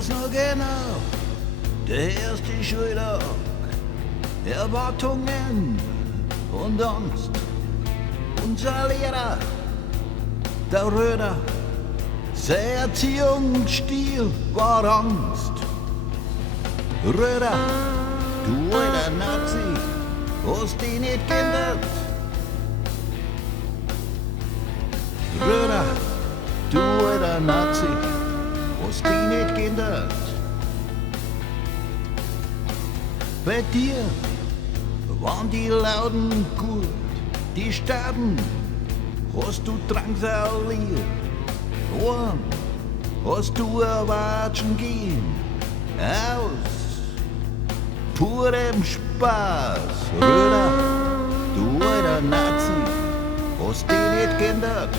weiß noch genau, der erste Schultag, Erwartungen und Angst. Unser Lehrer, der Röder, sein Erziehungsstil war Angst. Röder, du alter Nazi, hast dich nicht geändert. Röder, du alter Nazi, hast dich nicht geändert. Bei dir waren die Lauten gut, die starben, hast du drangsaliert. Ohren hast du erwatschen gehen, aus purem Spaß. Röder, du alter Nazi, hast dich nicht geändert.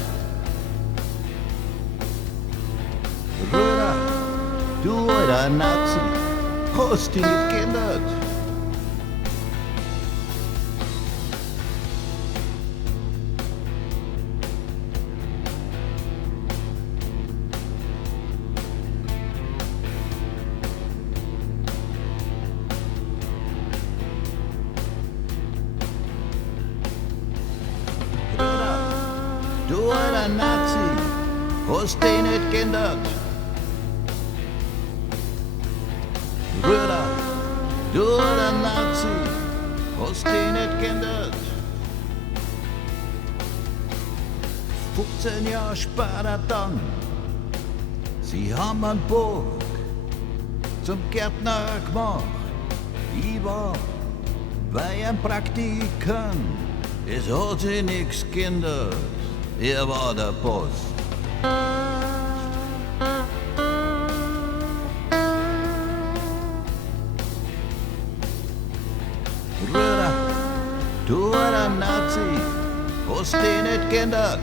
Röder, du alter Nazi, hast dich nicht geändert. Du alter Nazi, hast dich nicht geändert. Röder, du alter Nazi, hast dich nicht geändert. 15 Jahre später dann, sie haben einen Burg zum Gärtner gemacht. Ich war bei einem Praktikant, es hat sich nichts geändert. Er war der Boss. Röder, du alter Nazi, hast dich nicht geändert.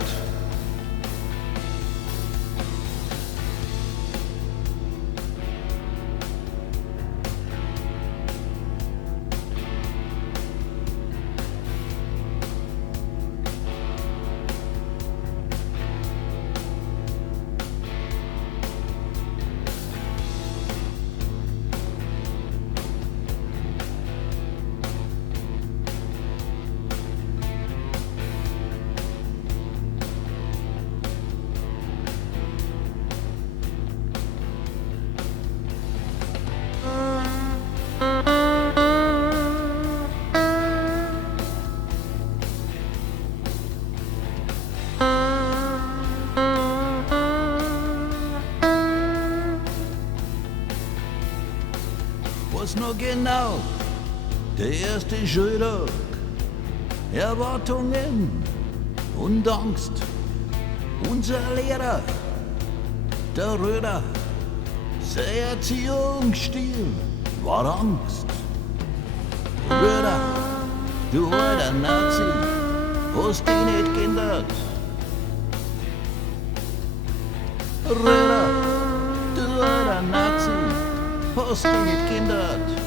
Was noch genau, der erste Schultag, Erwartungen und Angst. Unser Lehrer, der Röder, sein Erziehungsstil war Angst. Röder, du alter Nazi, hast dich nicht geändert. Röder, du alter Nazi, hast dich nicht geändert.